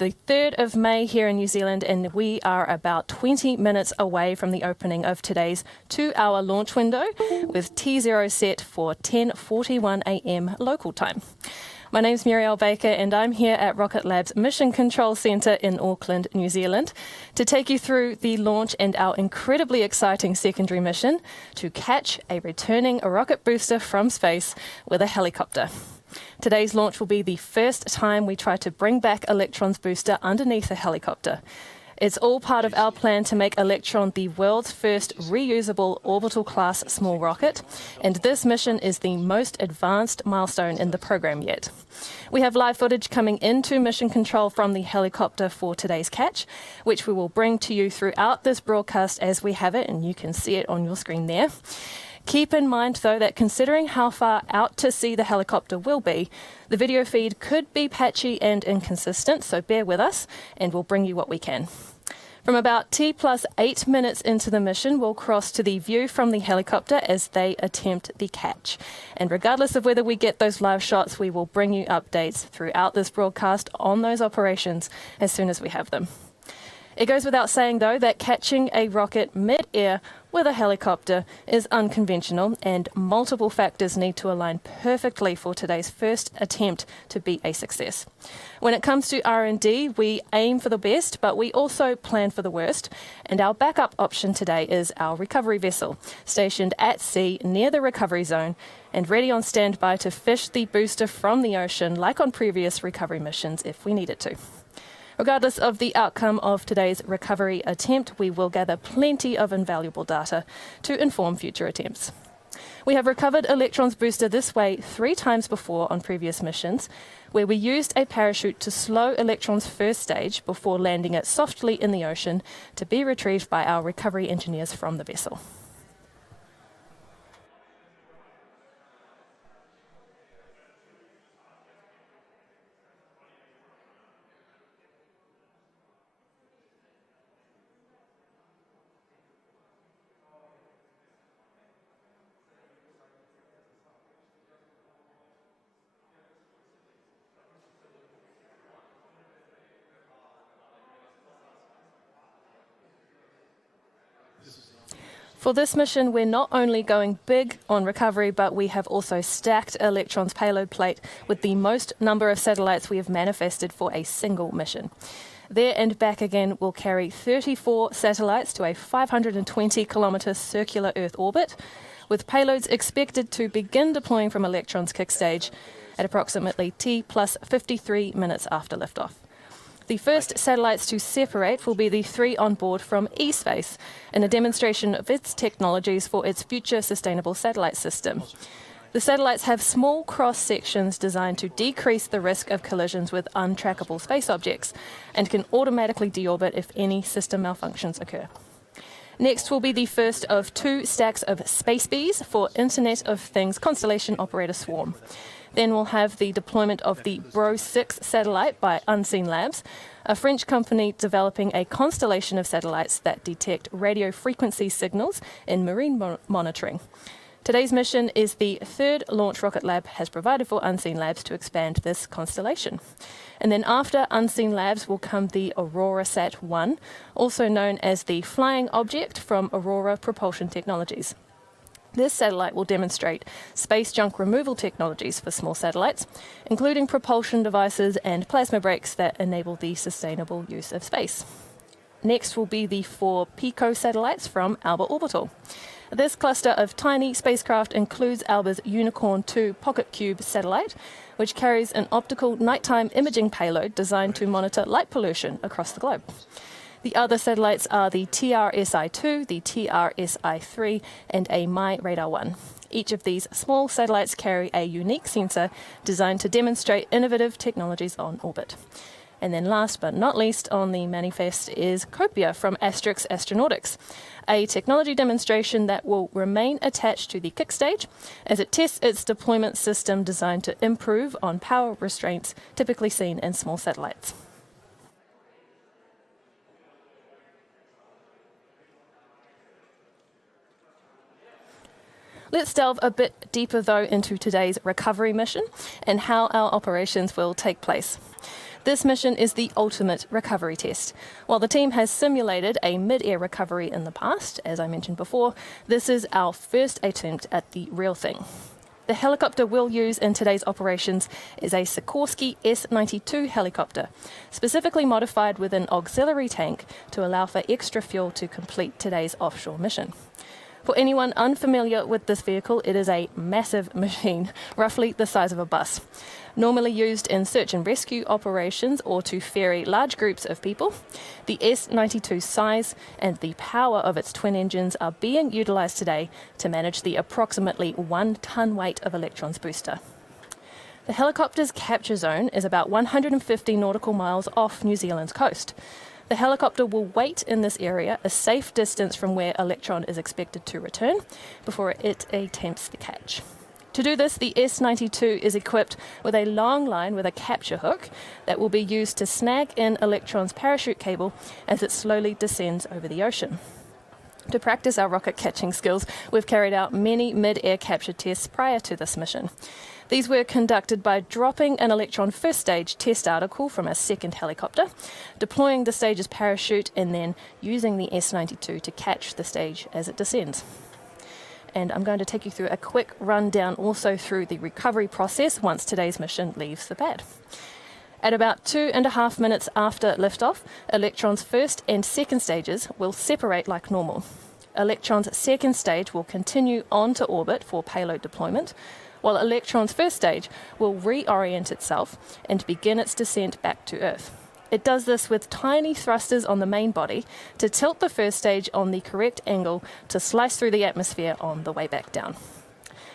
the 3rd of May here in New Zealand, and we are about 20 minutes away from the opening of today's 2-hour launch window with T0 set for 10:41 a.m. local time. My name's Muriel Baker and I'm here at Rocket Lab's Mission Control Centre in Auckland, New Zealand, to take you through the launch and our incredibly exciting secondary mission to catch a returning rocket booster from space with a helicopter. Today's launch will be the first time we try to bring back Electron's booster underneath a helicopter. It's all part of our plan to make Electron the world's first reusable orbital-class small rocket, and this mission is the most advanced milestone in the program yet. We have live footage coming into Mission Control from the helicopter for today's catch, which we will bring to you throughout this broadcast as we have it, and you can see it on your screen there. Keep in mind, though, that considering how far out to sea the helicopter will be, the video feed could be patchy and inconsistent, so bear with us, and we'll bring you what we can. From about T+8 minutes into the mission, we'll cross to the view from the helicopter as they attempt the catch. And regardless of whether we get those live shots, we will bring you updates throughout this broadcast on those operations as soon as we have them. It goes without saying, though, that catching a rocket mid-air with a helicopter is unconventional, and multiple factors need to align perfectly for today's first attempt to be a success. When it comes to R&D, we aim for the best, but we also plan for the worst, and our backup option today is our recovery vessel, stationed at sea near the recovery zone and ready on standby to fish the booster from the ocean like on previous recovery missions if we needed to. Regardless of the outcome of today's recovery attempt, we will gather plenty of invaluable data to inform future attempts. We have recovered Electron's booster this way 3 times before on previous missions, where we used a parachute to slow Electron's first stage before landing it softly in the ocean to be retrieved by our recovery engineers from the vessel. For this mission, we're not only going big on recovery, but we have also stacked Electron's payload plate with the most number of satellites we have manifested for a single mission. There and back again will carry 34 satellites to a 520-kilometre circular Earth orbit, with payloads expected to begin deploying from Electron's kick stage at approximately T+53 minutes after liftoff. The first satellites to separate will be the 3 on board from eSpace, in a demonstration of its technologies for its future sustainable satellite system. The satellites have small cross-sections designed to decrease the risk of collisions with untrackable space objects and can automatically deorbit if any system malfunctions occur. Next will be the first of 2 stacks of Space Bees for Internet of Things Constellation Operator Swarm. Then we'll have the deployment of the BRO-6 satellite by Unseen Labs, a French company developing a constellation of satellites that detect radio frequency signals in marine monitoring. Today's mission is the 3rd launch Rocket Lab has provided for Unseen Labs to expand this constellation. And then after Unseen Labs will come the AuroraSat-1, also known as the Flying Object from Aurora Propulsion Technologies. This satellite will demonstrate space junk removal technologies for small satellites, including propulsion devices and plasma brakes that enable the sustainable use of space. Next will be the 4 Pico satellites from Alba Orbital. This cluster of tiny spacecraft includes Alba's Unicorn 2 Pocket Cube satellite, which carries an optical nighttime imaging payload designed to monitor light pollution across the globe. The other satellites are the TRSI-2, the TRSI-3, and a MyRadar-1. Each of these small satellites carry a unique sensor designed to demonstrate innovative technologies on orbit. And then last but not least on the manifest is Copia from Asterix Astronautics, a technology demonstration that will remain attached to the kick stage as it tests its deployment system designed to improve on power restraints typically seen in small satellites. Let's delve a bit deeper, though, into today's recovery mission and how our operations will take place. This mission is the ultimate recovery test. While the team has simulated a mid-air recovery in the past, as I mentioned before, this is our first attempt at the real thing. The helicopter we'll use in today's operations is a Sikorsky S-92 helicopter, specifically modified with an auxiliary tank to allow for extra fuel to complete today's offshore mission. For anyone unfamiliar with this vehicle, it is a massive machine, roughly the size of a bus. Normally used in search and rescue operations or to ferry large groups of people, the S-92's size and the power of its twin engines are being utilised today to manage the approximately 1 tonne weight of Electron's booster. The helicopter's capture zone is about 150 nautical miles off New Zealand's coast. The helicopter will wait in this area, a safe distance from where Electron is expected to return, before it attempts the catch. To do this, the S-92 is equipped with a long line with a capture hook that will be used to snag in Electron's parachute cable as it slowly descends over the ocean. To practice our rocket catching skills, we've carried out many mid-air capture tests prior to this mission. These were conducted by dropping an Electron first stage test article from a second helicopter, deploying the stage's parachute, and then using the S-92 to catch the stage as it descends. And I'm going to take you through a quick rundown also through the recovery process once today's mission leaves the pad. At about 2.5 minutes after liftoff, Electron's first and second stages will separate like normal. Electron's second stage will continue on to orbit for payload deployment, while Electron's first stage will reorient itself and begin its descent back to Earth. It does this with tiny thrusters on the main body to tilt the first stage on the correct angle to slice through the atmosphere on the way back down.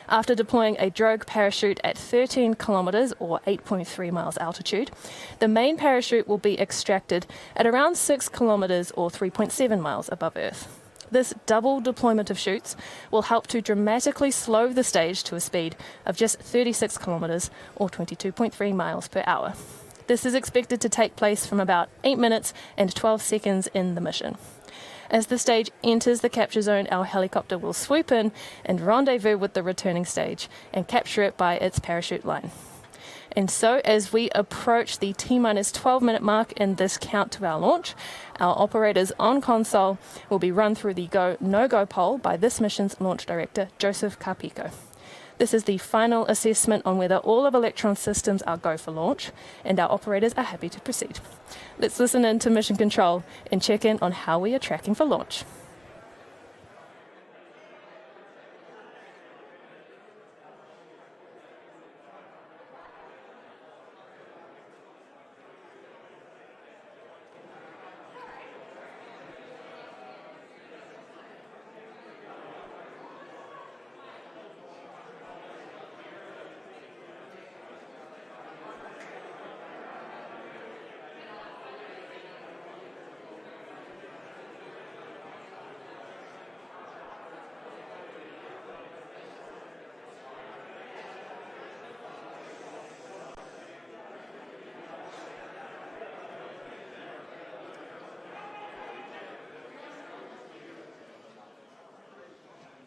After deploying a drogue parachute at 13 kilometres or 8.3 miles altitude, the main parachute will be extracted at around 6 kilometres or 3.7 miles above Earth. This double deployment of chutes will help to dramatically slow the stage to a speed of just 36 kilometres or 22.3 miles per hour. This is expected to take place from about 8 minutes and 12 seconds in the mission. As the stage enters the capture zone, our helicopter will swoop in and rendezvous with the returning stage and capture it by its parachute line. And so, as we approach the T-minus 12-minute mark in this count to our launch, our operators on console will be run through the go, no-go poll by this mission's launch director, Joseph Pico. This is the final assessment on whether all of Electron's systems are go for launch, and our operators are happy to proceed. Let's listen in to Mission Control and check in on how we are tracking for launch.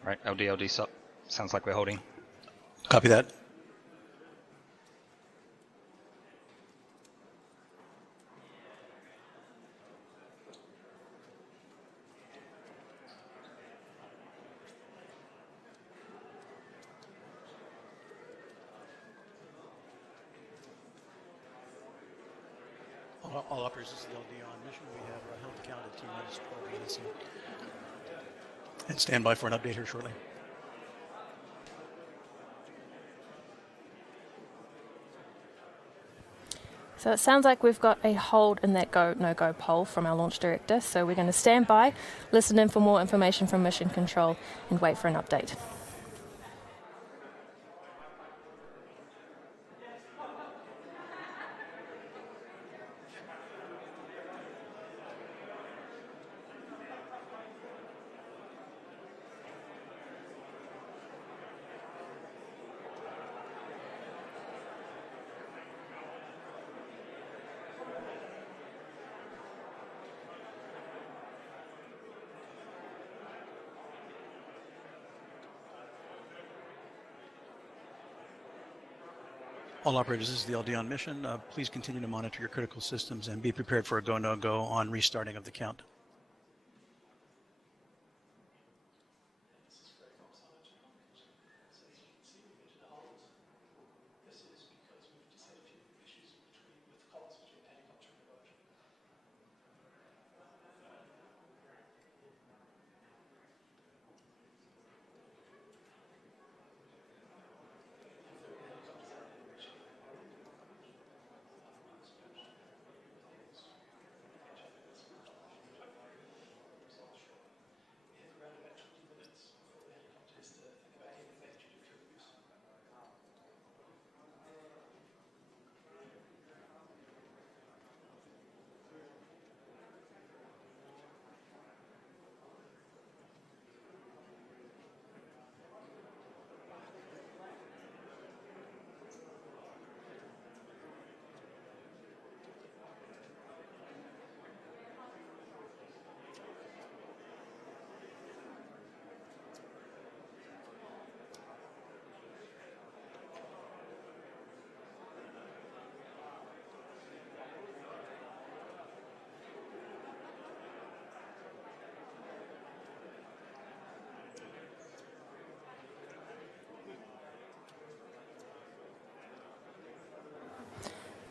Right, LD sounds like we're holding. Copy that. All operators, this is LD on mission. We have held the count at T-minus 12 minutes. And stand by for an update here shortly. So it sounds like we've got a hold in that go, no-go poll from our launch director. So we're going to stand by, listen in for more information from Mission Control, and wait for an update. All operators, this is the LD on mission. Please continue to monitor your critical systems and be prepared for a go, no go on restarting of the count.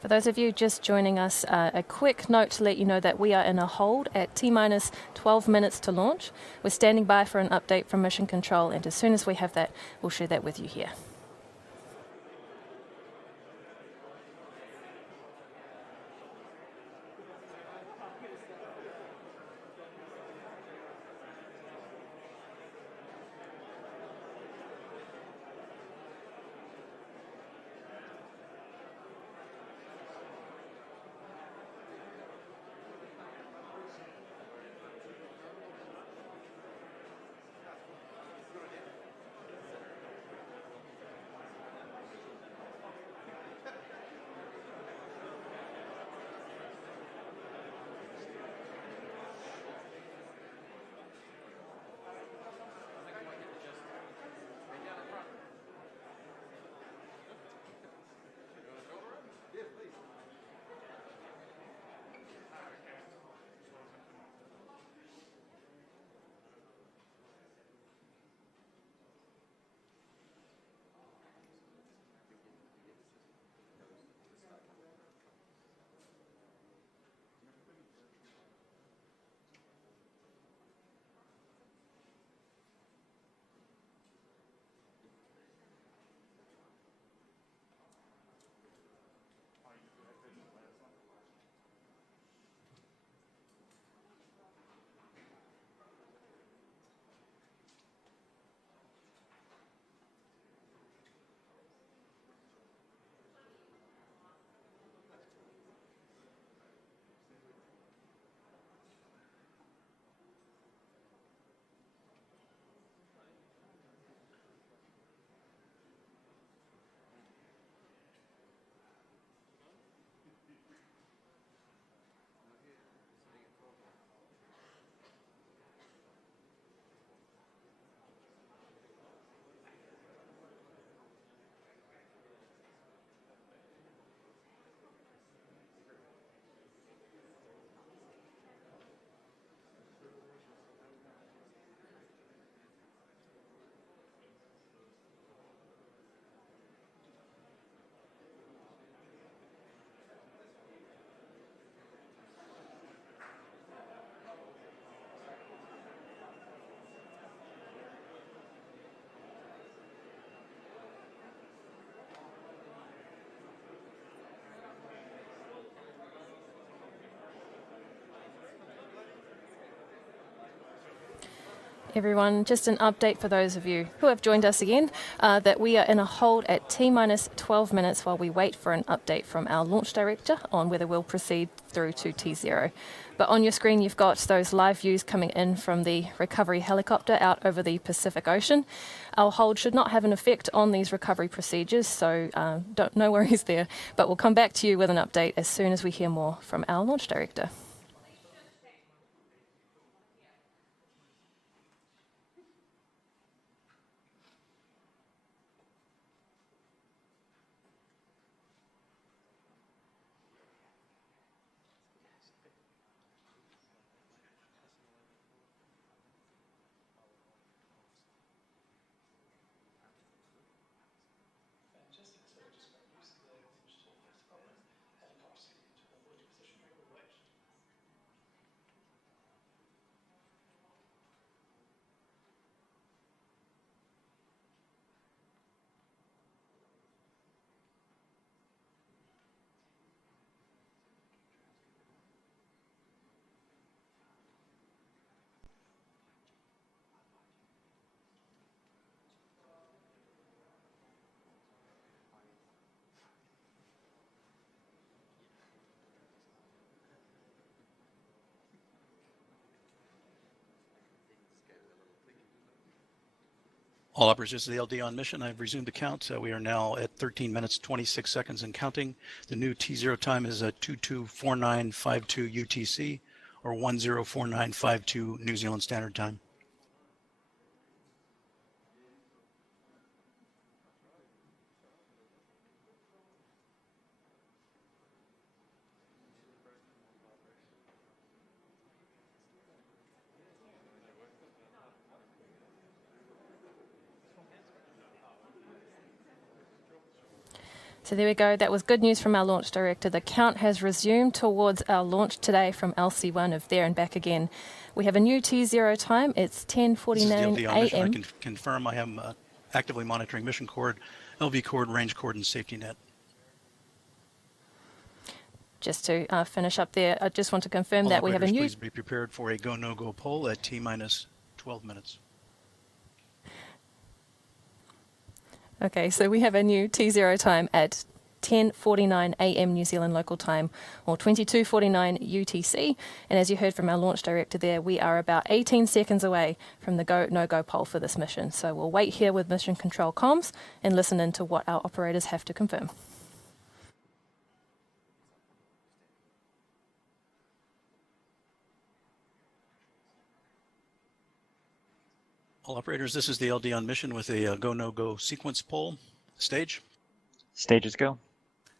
For those of you just joining us, a quick note to let you know that we are in a hold at T-minus 12 minutes to launch. We're standing by for an update from Mission Control, and as soon as we have that, we'll share that with you here. Everyone, just an update for those of you who have joined us again, that we are in a hold at T-minus 12 minutes while we wait for an update from our launch director on whether we'll proceed through to T0. But on your screen, you've got those live views coming in from the recovery helicopter out over the Pacific Ocean. Our hold should not have an effect on these recovery procedures, so no worries there. But we'll come back to you with an update as soon as we hear more from our launch director. All operators, this is the LD on mission. I've resumed the count. We are now at 13 minutes, 26 seconds and counting. The new T0 time is 224952 UTC or 104952 New Zealand Standard Time. So there we go. That was good news from our launch director. The count has resumed towards our launch today from LC1 of There and Back Again. We have a new T0 time. It's 10:49 a.m. I can confirm I am actively monitoring mission cord, LV cord, range cord, and safety net. Just to finish up there, I just want to confirm that we have a new... Please be prepared for a go-no-go poll at T-minus 12 minutes. Okay, so we have a new T0 time at 10:49 a.m. New Zealand local time, or 22:49 UTC. And as you heard from our launch director there, we are about 18 seconds away from the go-no-go poll for this mission. So we'll wait here with Mission Control comms and listen in to what our operators have to confirm. All operators, this is the LD on mission with a go-no-go sequence poll. Stage. Stages go.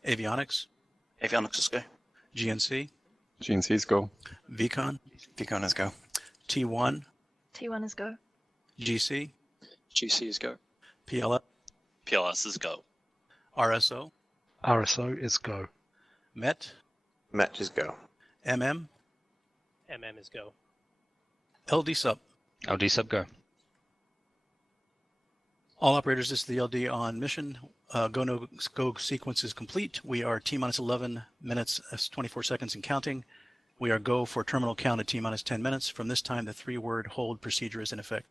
Avionics. Avionics is go. GNC. GNC's go. VCON. VCON is go. T1. T1 is go. GC. GC is go. PLS. PLS is go. RSO. RSO is go. MET. MET is go. MM. MM is go. LD sub. LD sub go. All operators, this is the LD on mission. Go-no-go sequence is complete. We are T-minus 11 minutes, 24 seconds and counting. We are go for terminal count at T-minus 10 minutes. From this time, the 3-word hold procedure is in effect.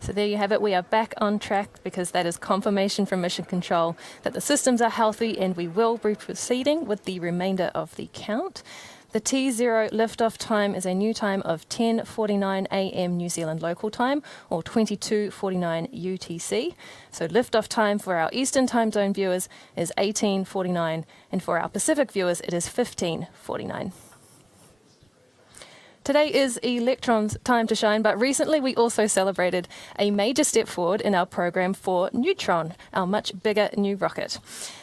So there you have it. We are back on track because that is confirmation from Mission Control that the systems are healthy and we will be proceeding with the remainder of the count. The T0 liftoff time is a new time of 10:49 a.m. New Zealand local time, or 22:49 UTC. So liftoff time for our Eastern Time Zone viewers is 18:49, and for our Pacific viewers it is 15:49. Today is Electron's time to shine, but recently we also celebrated a major step forward in our program for Neutron, our much bigger new rocket.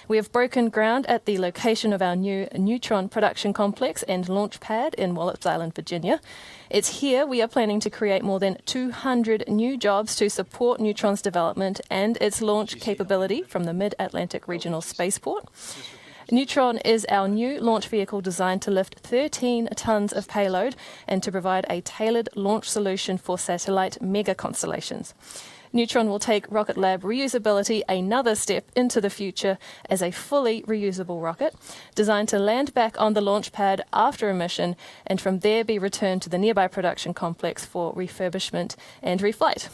We have broken ground at the location of our new Neutron production complex and launch pad in Wallops Island, Virginia. It's here we are planning to create more than 200 new jobs to support Neutron's development and its launch capability from the Mid-Atlantic Regional Spaceport. Neutron is our new launch vehicle designed to lift 13 tons of payload and to provide a tailored launch solution for satellite mega constellations. Neutron will take Rocket Lab reusability another step into the future as a fully reusable rocket designed to land back on the launch pad after a mission and from there be returned to the nearby production complex for refurbishment and reflight.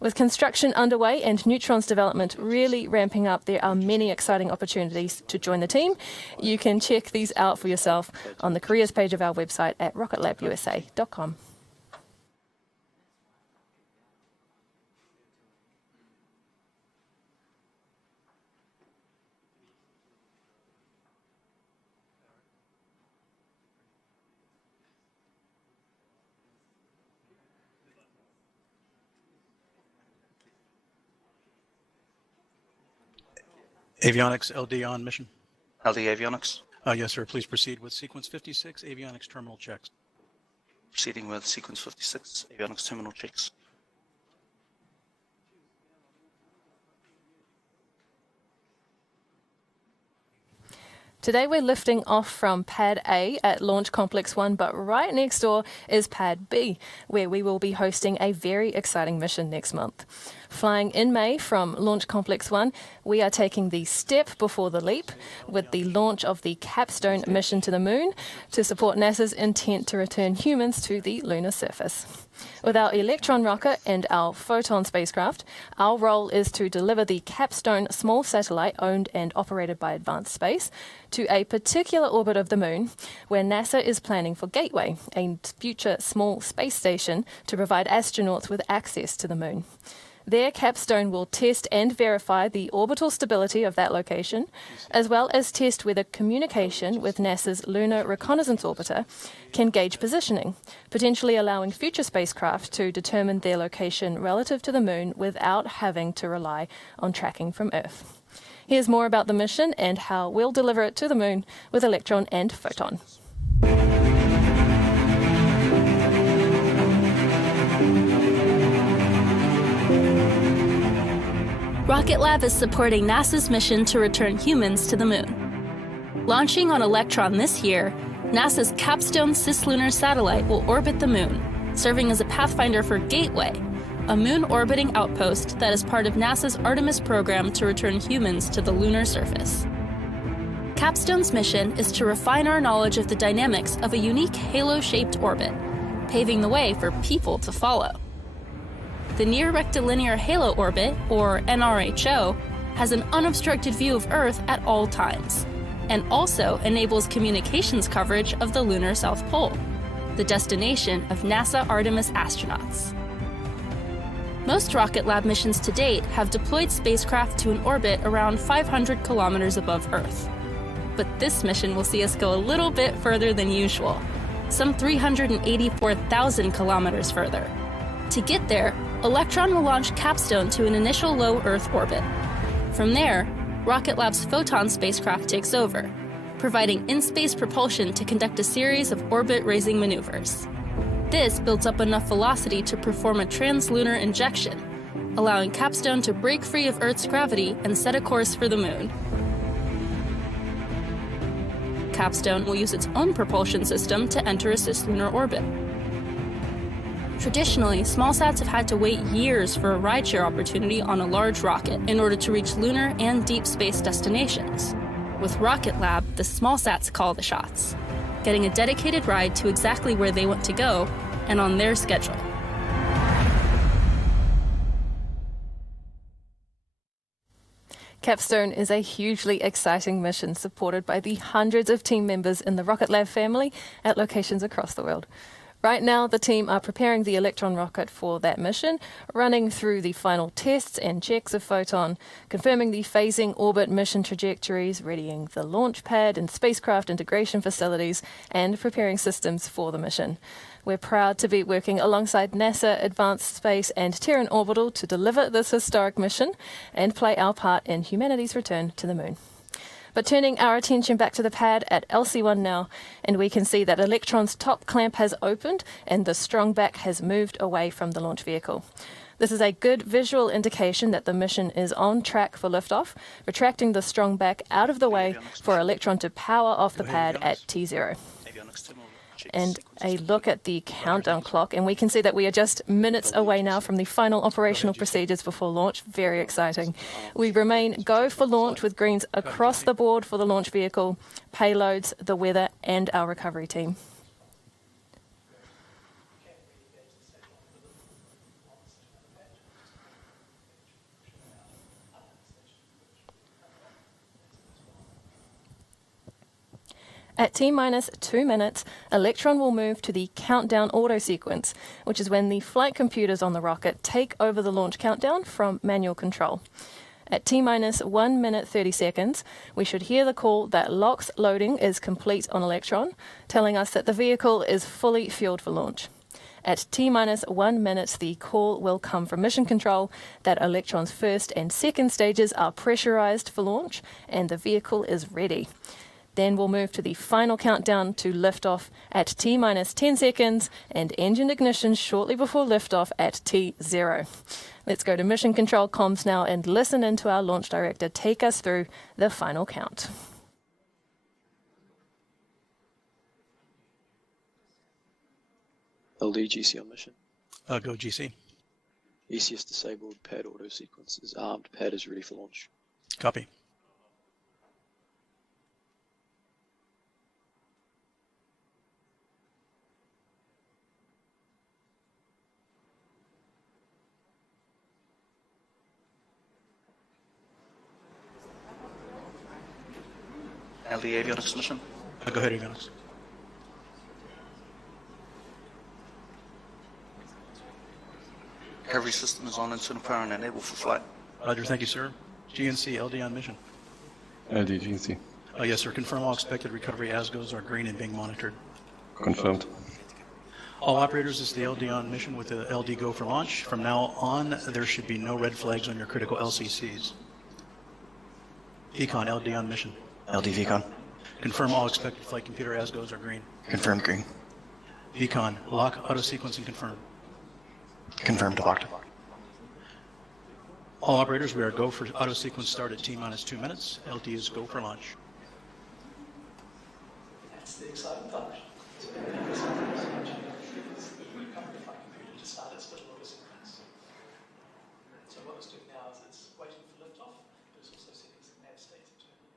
With construction underway and Neutron's development really ramping up, there are many exciting opportunities to join the team. You can check these out for yourself on the careers page of our website at rocketlabusa.com. Avionics LD on mission. LD Avionics. Yes, sir. Please proceed with sequence 56, avionics terminal checks. Proceeding with sequence 56, avionics terminal checks. Today we're lifting off from Pad A at Launch Complex 1, but right next door is Pad B, where we will be hosting a very exciting mission next month. Flying in May from Launch Complex 1, we are taking the step before the leap with the launch of the Capstone mission to the Moon to support NASA's intent to return humans to the lunar surface. With our Electron rocket and our Photon spacecraft, our role is to deliver the Capstone small satellite owned and operated by Advanced Space to a particular orbit of the Moon where NASA is planning for Gateway, a future small space station to provide astronauts with access to the Moon. There, Capstone will test and verify the orbital stability of that location, as well as test whether communication with NASA's Lunar Reconnaissance Orbiter can gauge positioning, potentially allowing future spacecraft to determine their location relative to the Moon without having to rely on tracking from Earth. Here's more about the mission and how we'll deliver it to the Moon with Electron and Photon. Rocket Lab is supporting NASA's mission to return humans to the Moon. Launching on Electron this year, NASA's Capstone cislunar satellite will orbit the Moon, serving as a pathfinder for Gateway, a moon-orbiting outpost that is part of NASA's Artemis program to return humans to the lunar surface. Capstone's mission is to refine our knowledge of the dynamics of a unique halo-shaped orbit, paving the way for people to follow. The Near Rectilinear Halo Orbit, or NRHO, has an unobstructed view of Earth at all times, and also enables communications coverage of the lunar South Pole, the destination of NASA Artemis astronauts. Most Rocket Lab missions to date have deployed spacecraft to an orbit around 500 kilometers above Earth. But this mission will see us go a little bit further than usual, some 384,000 kilometers further. To get there, Electron will launch Capstone to an initial low Earth orbit. From there, Rocket Lab's Photon spacecraft takes over, providing in-space propulsion to conduct a series of orbit-raising maneuvers. This builds up enough velocity to perform a translunar injection, allowing Capstone to break free of Earth's gravity and set a course for the Moon. Capstone will use its own propulsion system to enter a cislunar orbit. Traditionally, small sats have had to wait years for a rideshare opportunity on a large rocket in order to reach lunar and deep space destinations. With Rocket Lab, the small sats call the shots, getting a dedicated ride to exactly where they want to go and on their schedule. Capstone is a hugely exciting mission supported by the hundreds of team members in the Rocket Lab family at locations across the world. Right now, the team are preparing the Electron rocket for that mission, running through the final tests and checks of Photon, confirming the phasing orbit mission trajectories, readying the launch pad and spacecraft integration facilities, and preparing systems for the mission. We're proud to be working alongside NASA, Advanced Space, and Terran Orbital to deliver this historic mission and play our part in humanity's return to the Moon. But turning our attention back to the pad at LC1 now, and we can see that Electron's top clamp has opened and the strong back has moved away from the launch vehicle. This is a good visual indication that the mission is on track for liftoff, retracting the strong back out of the way for Electron to power off the pad at T0. And a look at the countdown clock, and we can see that we are just minutes away now from the final operational procedures before launch. Very exciting. We remain go for launch with greens across the board for the launch vehicle, payloads, the weather, and our recovery team. At T-minus 2 minutes, Electron will move to the countdown auto sequence, which is when the flight computers on the rocket take over the launch countdown from manual control. At T-minus 1 minute 30 seconds, we should hear the call that LOX loading is complete on Electron, telling us that the vehicle is fully fueled for launch. At T-minus 1 minute, the call will come from Mission Control that Electron's first and second stages are pressurized for launch and the vehicle is ready. Then we'll move to the final countdown to liftoff at T-minus 10 seconds and engine ignition shortly before liftoff at T0. Let's go to Mission Control comms now and listen in to our launch director take us through the final count. LDGC on mission. Go GC. ECS disabled, pad auto sequence is armed, pad is ready for launch. Copy. LD avionics mission. Go ahead, Avionics. Recovery system is on internal power and enabled for flight. Roger, thank you, sir. GNC, LD on mission. LDGC. Yes, sir. Confirm all expected recovery as-goes are green and being monitored. Confirmed. All operators, this is the LD on mission with the LD go for launch. From now on, there should be no red flags on your critical LCCs. Econ, LD on mission. LD VCon. Confirm all expected flight computer as-goes are green. Confirmed green. Econ, lock auto sequencing confirmed. Confirmed locked. All operators, we are go for auto sequence start at T-minus 2 minutes. LD is go for launch. That's the exciting part. So what it's doing now is it's waiting for liftoff, but it's also setting some nav states internally.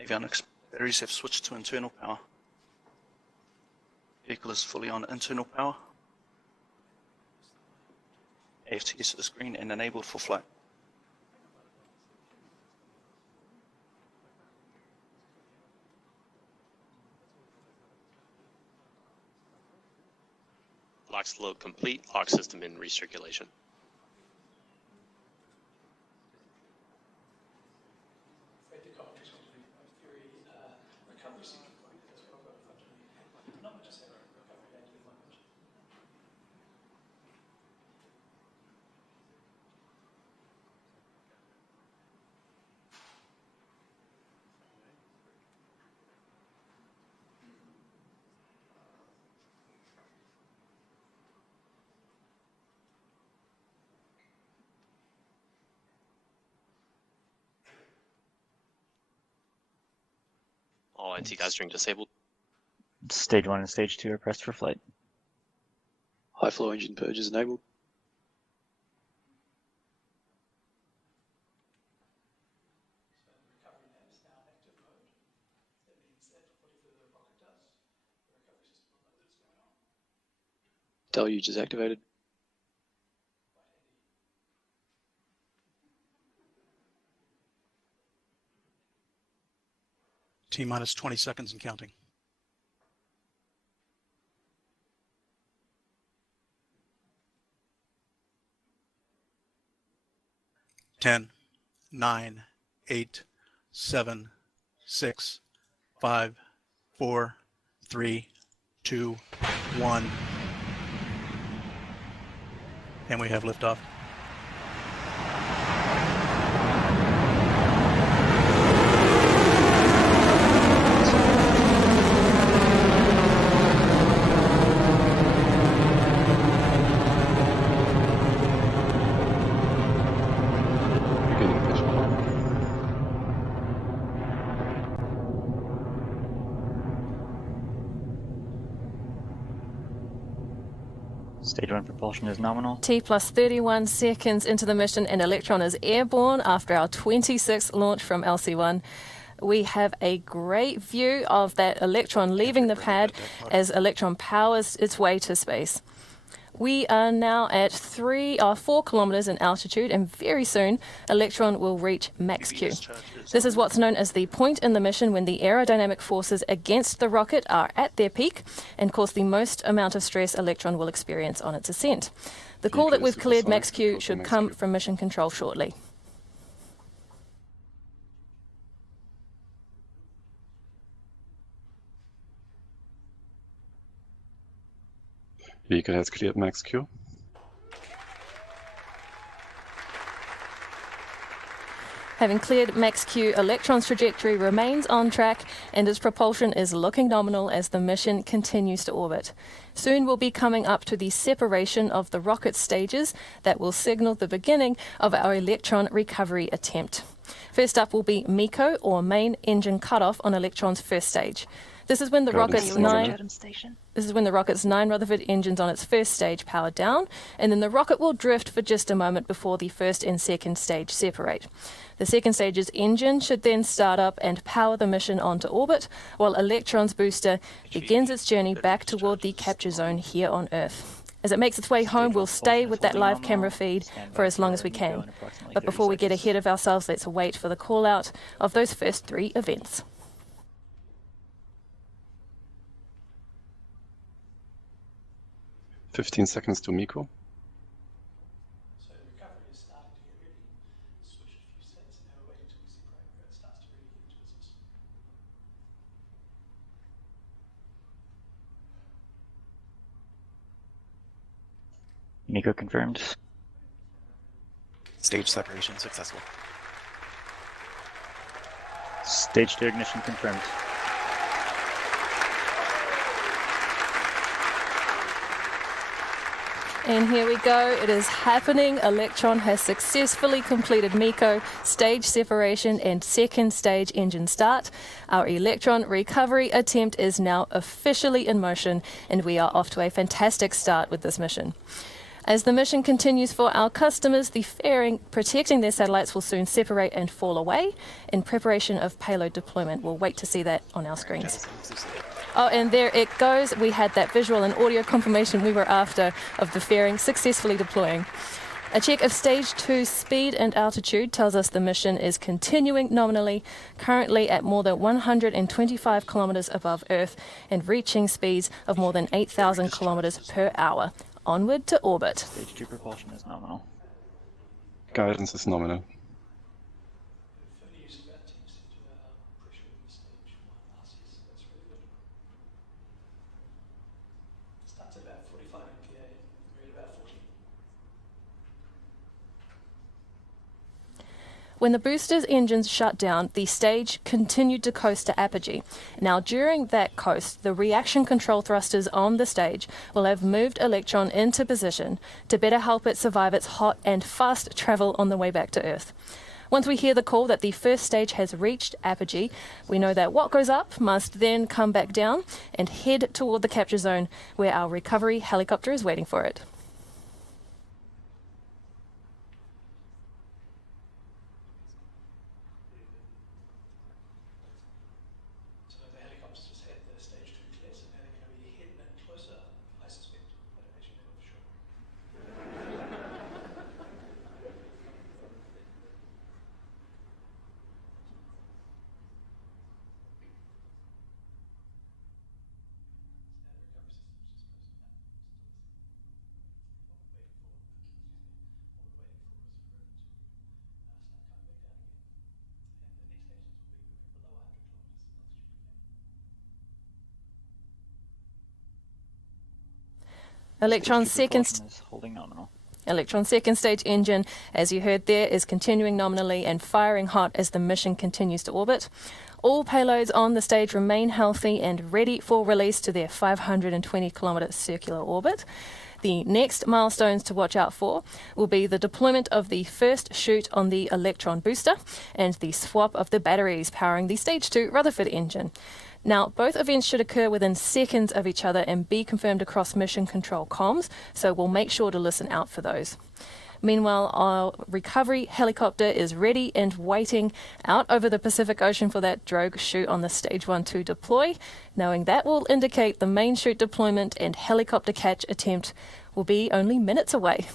Avionics batteries have switched to internal power. Vehicle is fully on internal power. AFTS is green and enabled for flight. Locks load complete. Lock system in recirculation. All anti-geistering disabled. Stage 1 and Stage 2 are pressed for flight. High flow engine purge is enabled. Deluge is activated. T-minus 20 seconds and counting. Ten, 9, 8, 7, 6, 5, 4, 3, 2, 1. And we have liftoff. Stage 1 propulsion is nominal. T plus 31 seconds into the mission, and Electron is airborne after our 26th launch from LC1. We have a great view of that Electron leaving the pad as Electron powers its way to space. We are now at 4 kilometers in altitude, and very soon Electron will reach max Q. This is what's known as the point in the mission when the aerodynamic forces against the rocket are at their peak and cause the most amount of stress Electron will experience on its ascent. The call that we've cleared max Q should come from mission control shortly. Vehicle has cleared max Q. Having cleared max Q, Electron's trajectory remains on track and its propulsion is looking nominal as the mission continues to orbit. Soon we'll be coming up to the separation of the rocket stages that will signal the beginning of our Electron recovery attempt. First up will be MECO, or main engine cutoff, on Electron's first stage. This is when the rocket's nine Rutherford engines on its first stage power down, and then the rocket will drift for just a moment before the first and second stage separate. The second stage's engine should then start up and power the mission onto orbit, while Electron's booster begins its journey back toward the capture zone here on Earth. As it makes its way home, we'll stay with that live camera feed for as long as we can. But before we get ahead of ourselves, let's wait for the call out of those first 3 events. 15 seconds to MECO. MECO confirmed. Stage separation successful. Stage 2 ignition confirmed. And here we go, it is happening. Electron has successfully completed MECO, stage separation and second stage engine start. Our Electron recovery attempt is now officially in motion and we are off to a fantastic start with this mission. As the mission continues for our customers, the fairing protecting their satellites will soon separate and fall away in preparation of payload deployment. We'll wait to see that on our screens. Oh, and there it goes. We had that visual and audio confirmation we were after of the fairing successfully deploying. A check of stage 2 speed and altitude tells us the mission is continuing nominally, currently at more than 125 kilometers above Earth and reaching speeds of more than 8,000 kilometers per hour. Onward to orbit. Stage 2 propulsion is nominal. Guidance is nominal. When the booster's engines shut down, the stage continued to coast to apogee. Now, during that coast, the reaction control thrusters on the stage will have moved Electron into position to better help it survive its hot and fast travel on the way back to Earth. Once we hear the call that the first stage has reached apogee, we know that what goes up must then come back down and head toward the capture zone where our recovery helicopter is waiting for it. Electron's second stage engine, as you heard there, is continuing nominally and firing hot as the mission continues to orbit. All payloads on the stage remain healthy and ready for release to their 520-kilometre circular orbit. The next milestones to watch out for will be the deployment of the first chute on the Electron booster and the swap of the batteries powering the Stage 2 Rutherford engine. Now, both events should occur within seconds of each other and be confirmed across mission control comms, so we'll make sure to listen out for those. Meanwhile, our recovery helicopter is ready and waiting out over the Pacific Ocean for that drogue chute on the Stage 1 to deploy, knowing that will indicate the main chute deployment and helicopter catch attempt will be only minutes away.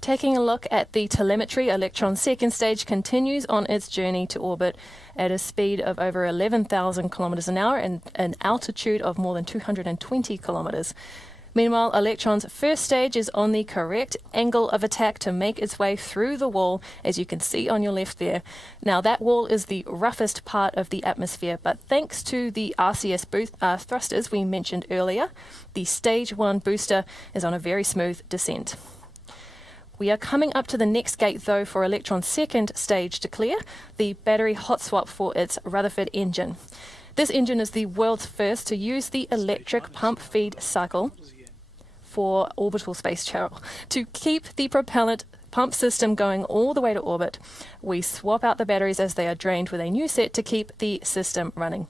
Taking a look at the telemetry, Electron's second stage continues on its journey to orbit at a speed of over 11,000 kilometers an hour and an altitude of more than 220 kilometers. Meanwhile, Electron's first stage is on the correct angle of attack to make its way through the wall, as you can see on your left there. Now, that wall is the roughest part of the atmosphere, but thanks to the RCS thrusters we mentioned earlier, the Stage 1 booster is on a very smooth descent. We are coming up to the next gate, though, for Electron's second stage to clear, the battery hot swap for its Rutherford engine. This engine is the world's first to use the electric pump feed cycle for orbital space travel. To keep the propellant pump system going all the way to orbit, we swap out the batteries as they are drained with a new set to keep the system running.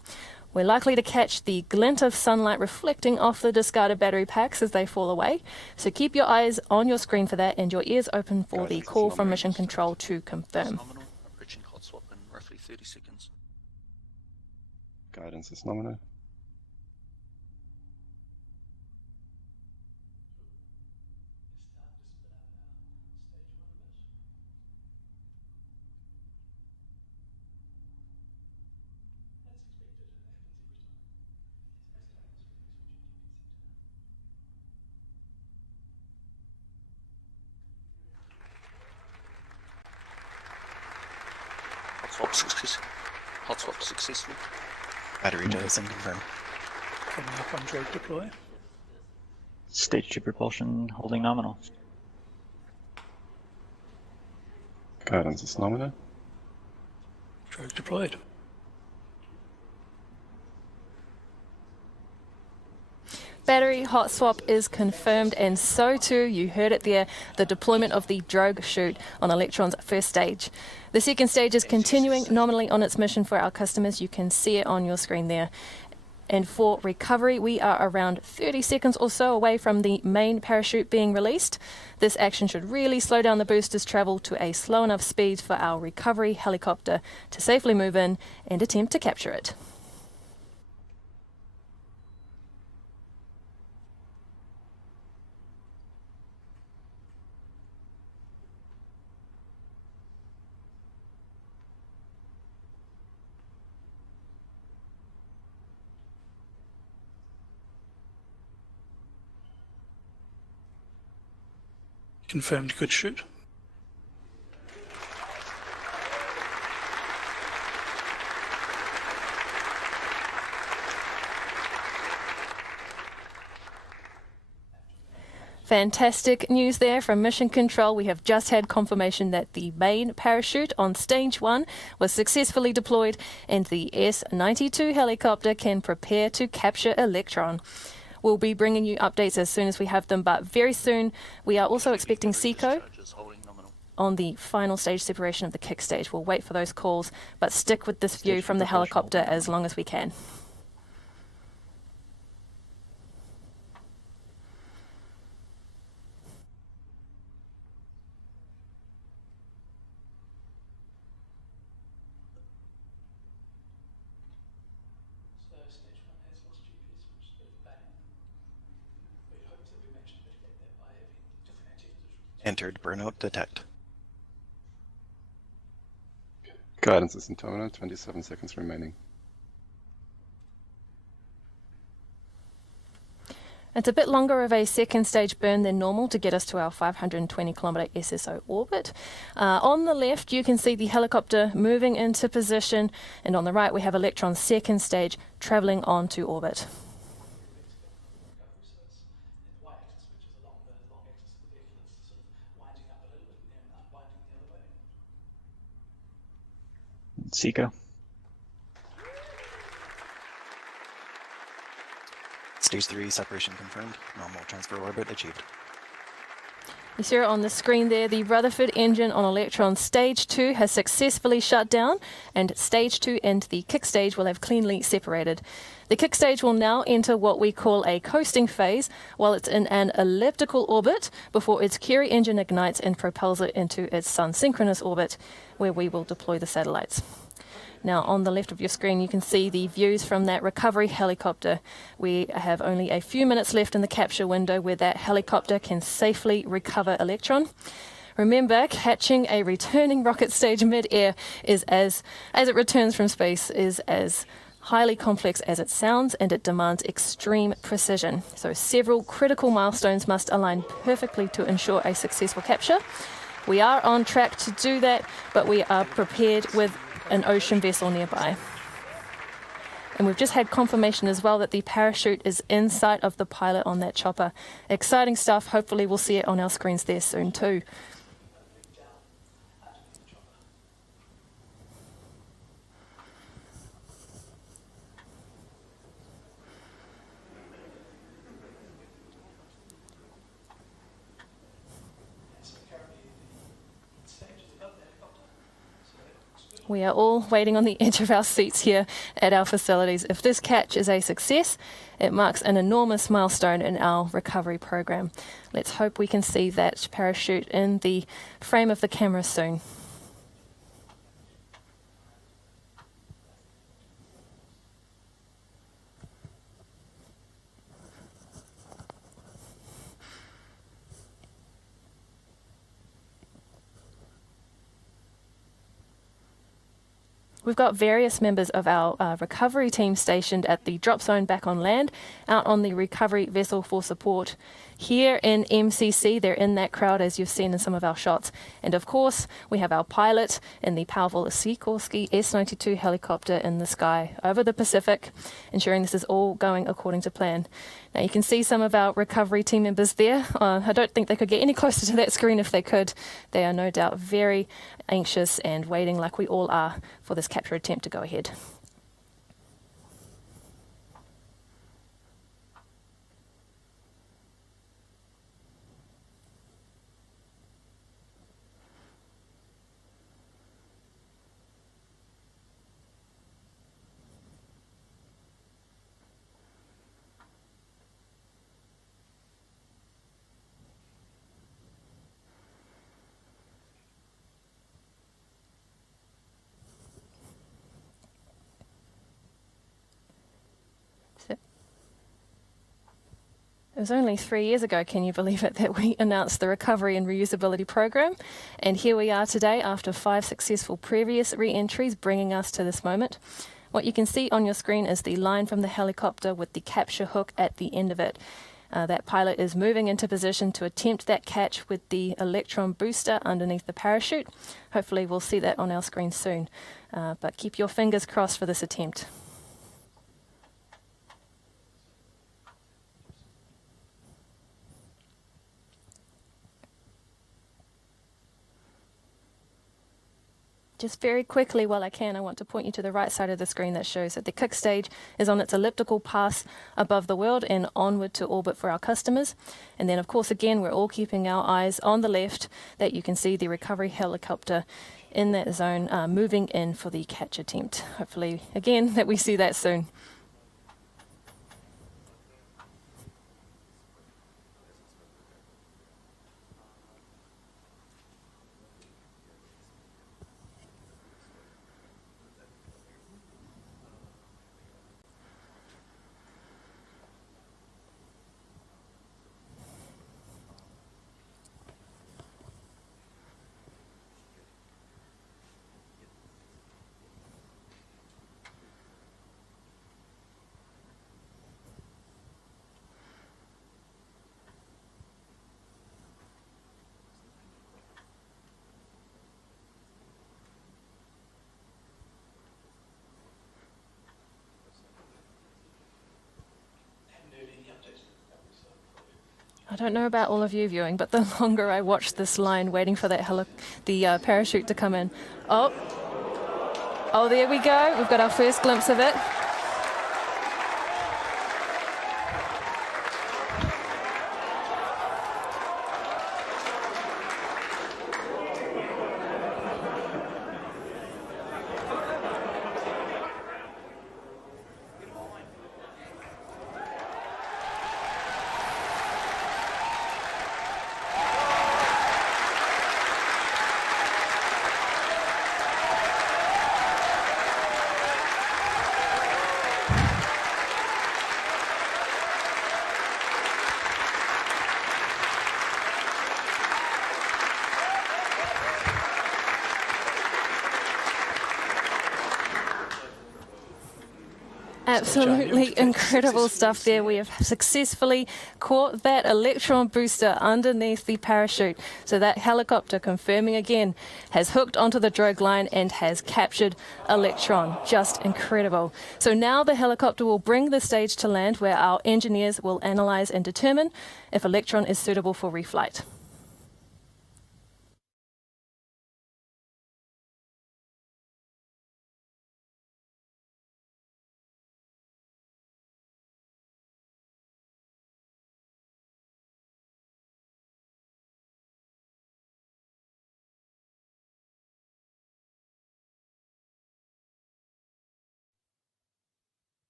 We're likely to catch the glint of sunlight reflecting off the discarded battery packs as they fall away, so keep your eyes on your screen for that and your ears open for the call from Mission Control to confirm. Nominal. Approaching hot swap in roughly 30 seconds. Guidance is nominal. Hot swap successful. Battery dosing confirmed. Coming up on droid deploy. Stage 2 propulsion holding nominal. Guidance is nominal. Droid deployed. Battery hot swap is confirmed, and so too, you heard it there, the deployment of the drogue chute on Electron's first stage. The second stage is continuing nominally on its mission for our customers. You can see it on your screen there. And for recovery, we are around 30 seconds or so away from the main parachute being released. This action should really slow down the booster's travel to a slow enough speed for our recovery helicopter to safely move in and attempt to capture it. Confirmed good shoot. Fantastic news there from Mission Control. We have just had confirmation that the main parachute on Stage 1 was successfully deployed and the S-92 helicopter can prepare to capture Electron. We'll be bringing you updates as soon as we have them, but very soon we are also expecting Pico on the final stage separation of the kick stage. We'll wait for those calls, but stick with this view from the helicopter as long as we can. Entered burnout detect. Guidance is in terminal, 27 seconds remaining. It's a bit longer of a second stage burn than normal to get us to our 520 kilometre SSO orbit. On the left, you can see the helicopter moving into position, and on the right, we have Electron's second stage travelling on to orbit. Pico. Stage 3 separation confirmed. Normal transfer orbit achieved. You see it on the screen there. The Rutherford engine on Electron Stage 2 has successfully shut down, and Stage 2 and the kick stage will have cleanly separated. The kick stage will now enter what we call a coasting phase while it's in an elliptical orbit before its Curie engine ignites and propels it into its sun-synchronous orbit, where we will deploy the satellites. Now, on the left of your screen, you can see the views from that recovery helicopter. We have only a few minutes left in the capture window where that helicopter can safely recover Electron. Remember, catching a returning rocket stage mid-air is as it returns from space is as highly complex as it sounds, and it demands extreme precision. So several critical milestones must align perfectly to ensure a successful capture. We are on track to do that, but we are prepared with an ocean vessel nearby. And we've just had confirmation as well that the parachute is in sight of the pilot on that chopper. Exciting stuff. Hopefully we'll see it on our screens there soon too. We are all waiting on the edge of our seats here at our facilities. If this catch is a success, it marks an enormous milestone in our recovery program. Let's hope we can see that parachute in the frame of the camera soon. We've got various members of our recovery team stationed at the drop zone back on land, out on the recovery vessel for support. Here in MCC, they're in that crowd as you've seen in some of our shots. And of course, we have our pilot in the powerful Sikorsky S-92 helicopter in the sky over the Pacific, ensuring this is all going according to plan. Now you can see some of our recovery team members there. I don't think they could get any closer to that screen if they could. They are no doubt very anxious and waiting, like we all are, for this capture attempt to go ahead. It was only 3 years ago, can you believe it, that we announced the Recovery and Reusability Program. And here we are today after 5 successful previous re-entries, bringing us to this moment. What you can see on your screen is the line from the helicopter with the capture hook at the end of it. That pilot is moving into position to attempt that catch with the electron booster underneath the parachute. Hopefully we'll see that on our screen soon. But keep your fingers crossed for this attempt. Just very quickly, while I can, I want to point you to the right side of the screen that shows that the kick stage is on its elliptical path above the world and onward to orbit for our customers. And then, of course, again, we're all keeping our eyes on the left, that you can see the recovery helicopter in that zone moving in for the catch attempt. Hopefully, again, that we see that soon. I don't know about all of you viewing, but the longer I watch this line waiting for that parachute to come in. Oh, there we go. We've got our first glimpse of it. Absolutely incredible stuff there. We have successfully caught that electron booster underneath the parachute. So that helicopter, confirming again, has hooked onto the drogue line and has captured electron. Just incredible. So now the helicopter will bring the stage to land where our engineers will analyse and determine if electron is suitable for reflight.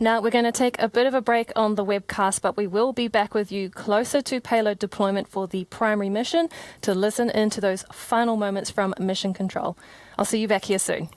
Now, we're going to take a bit of a break on the webcast, but we will be back with you closer to payload deployment for the primary mission to listen into those final moments from Mission Control. I'll see you back here soon.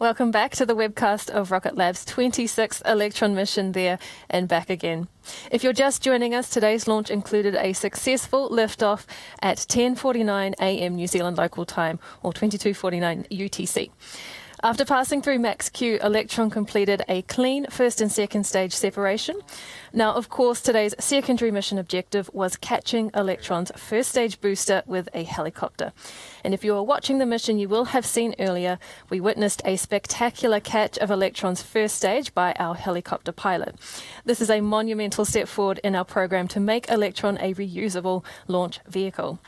Welcome back to the webcast of Rocket Lab's 26th Electron mission there and back again. If you're just joining us, today's launch included a successful liftoff at 10:49 a.m. New Zealand local time, or 22:49 UTC. After passing through Max Q, Electron completed a clean first and second stage separation. Now, of course, today's secondary mission objective was catching Electron's first stage booster with a helicopter. And if you are watching the mission, you will have seen earlier we witnessed a spectacular catch of Electron's first stage by our helicopter pilot. This is a monumental step forward in our program to make Electron a reusable launch vehicle.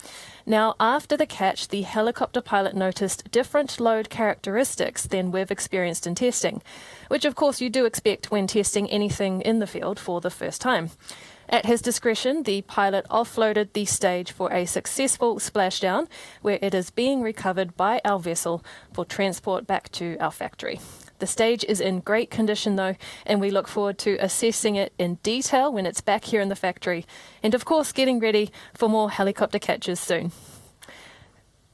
Now, after the catch, the helicopter pilot noticed different load characteristics than we've experienced in testing, which of course you do expect when testing anything in the field for the first time. At his discretion, the pilot offloaded the stage for a successful splashdown, where it is being recovered by our vessel for transport back to our factory. The stage is in great condition though, and we look forward to assessing it in detail when it's back here in the factory, and of course getting ready for more helicopter catches soon.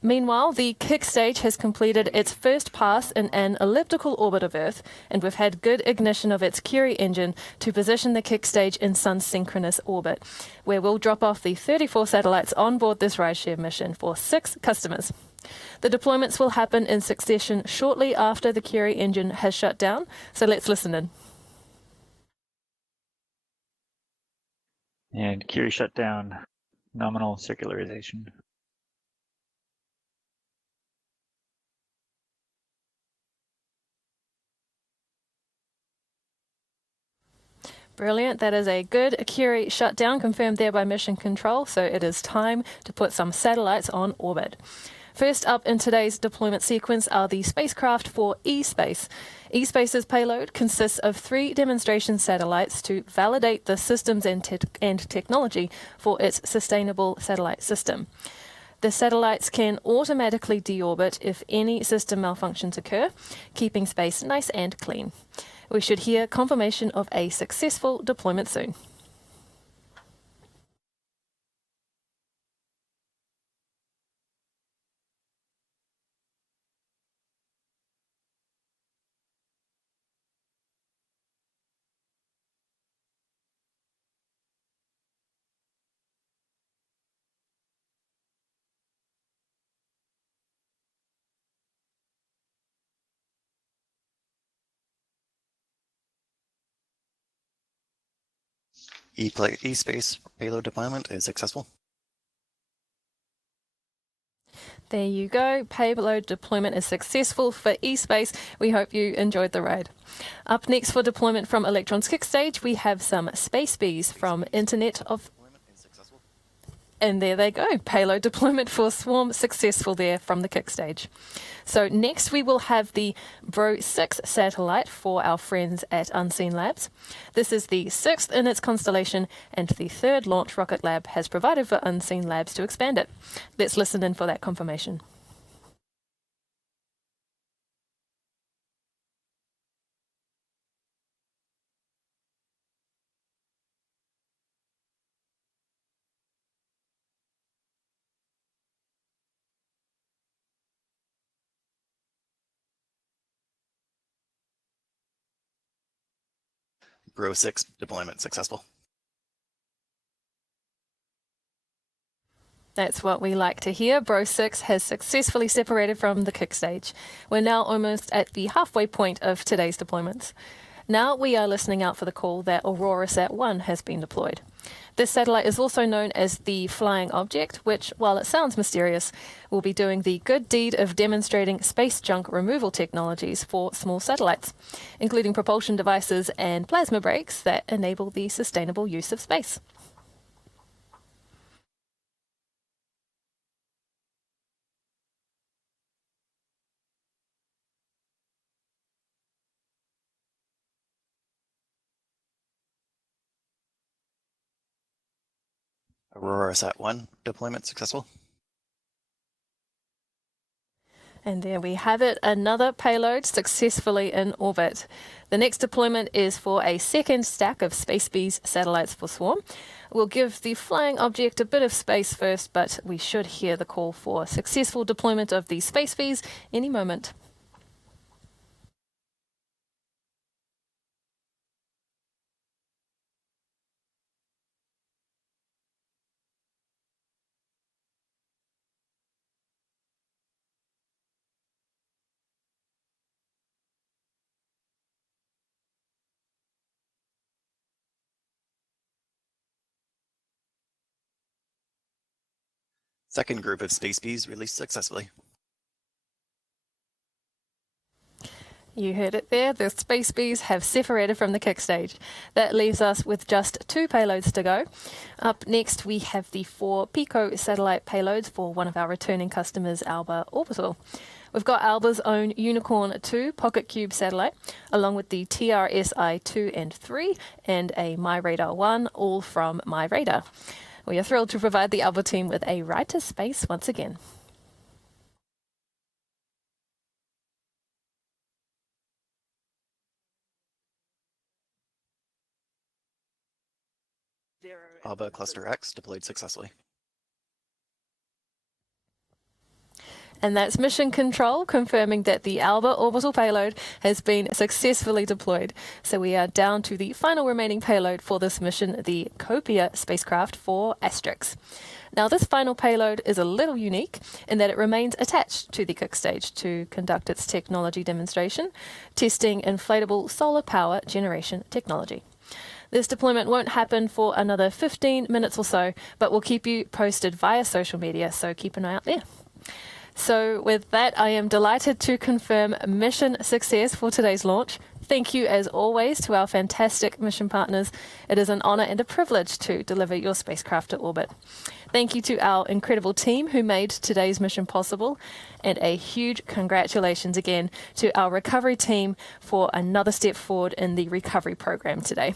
Meanwhile, the kick stage has completed its first pass in an elliptical orbit of Earth, and we've had good ignition of its Curie engine to position the kick stage in sun-synchronous orbit, where we'll drop off the 34 satellites on board this rideshare mission for 6 customers. The deployments will happen in succession shortly after the Curie engine has shut down, so let's listen in. And Curie shut down. Nominal circularization. Brilliant. That is a good Curie shutdown confirmed there by Mission Control, so it is time to put some satellites on orbit. First up in today's deployment sequence are the spacecraft for eSpace. eSpace's payload consists of 3 demonstration satellites to validate the systems and technology for its sustainable satellite system. The satellites can automatically deorbit if any system malfunctions occur, keeping space nice and clean. We should hear confirmation of a successful deployment soon. eSpace payload deployment is successful. There you go. Payload deployment is successful for eSpace. We hope you enjoyed the ride. Up next for deployment from Electron's kick stage, we have some Space Bees from Internet of... And there they go. Payload deployment for Swarm successful there from the kick stage. So next we will have the Bro 6 satellite for our friends at Unseen Labs. This is the 6th in its constellation and the 3rd launch Rocket Lab has provided for Unseen Labs to expand it. Let's listen in for that confirmation. Bro 6 deployment successful. That's what we like to hear. Bro 6 has successfully separated from the kick stage. We're now almost at the halfway point of today's deployments. Now we are listening out for the call that AuroraSat 1 has been deployed. This satellite is also known as the Flying Object, which, while it sounds mysterious, will be doing the good deed of demonstrating space junk removal technologies for small satellites, including propulsion devices and plasma brakes that enable the sustainable use of space. AuroraSat 1 deployment successful. And there we have it, another payload successfully in orbit. The next deployment is for a second stack of Space Bees satellites for Swarm. We'll give the flying object a bit of space first, but we should hear the call for successful deployment of the Space Bees any moment. Second group of Space Bees released successfully. You heard it there, the Space Bees have separated from the kick stage. That leaves us with just 2 payloads to go. Up next we have the 4 Pico satellite payloads for one of our returning customers, Alba Orbital. We've got Alba's own Unicorn 2 Pocket Cube satellite, along with the TRSI 2 and 3, and a MyRadar 1, all from MyRadar. We are thrilled to provide the Alba team with a ride to space once again. Alba Cluster X deployed successfully. And that's Mission Control confirming that the Alba orbital payload has been successfully deployed. So we are down to the final remaining payload for this mission, the Copia spacecraft for Asterix. Now this final payload is a little unique in that it remains attached to the kick stage to conduct its technology demonstration, testing inflatable solar power generation technology. This deployment won't happen for another 15 minutes or so, but we'll keep you posted via social media, so keep an eye out there. So with that, I am delighted to confirm mission success for today's launch. Thank you, as always, to our fantastic mission partners. It is an honour and a privilege to deliver your spacecraft to orbit. Thank you to our incredible team who made today's mission possible, and a huge congratulations again to our recovery team for another step forward in the recovery program today.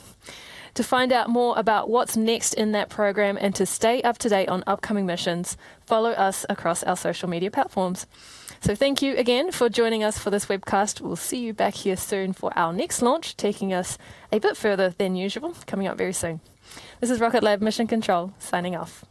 To find out more about what's next in that program and to stay up to date on upcoming missions, follow us across our social media platforms. So thank you again for joining us for this webcast. We'll see you back here soon for our next launch, taking us a bit further than usual, coming up very soon. This is Rocket Lab Mission Control, signing off.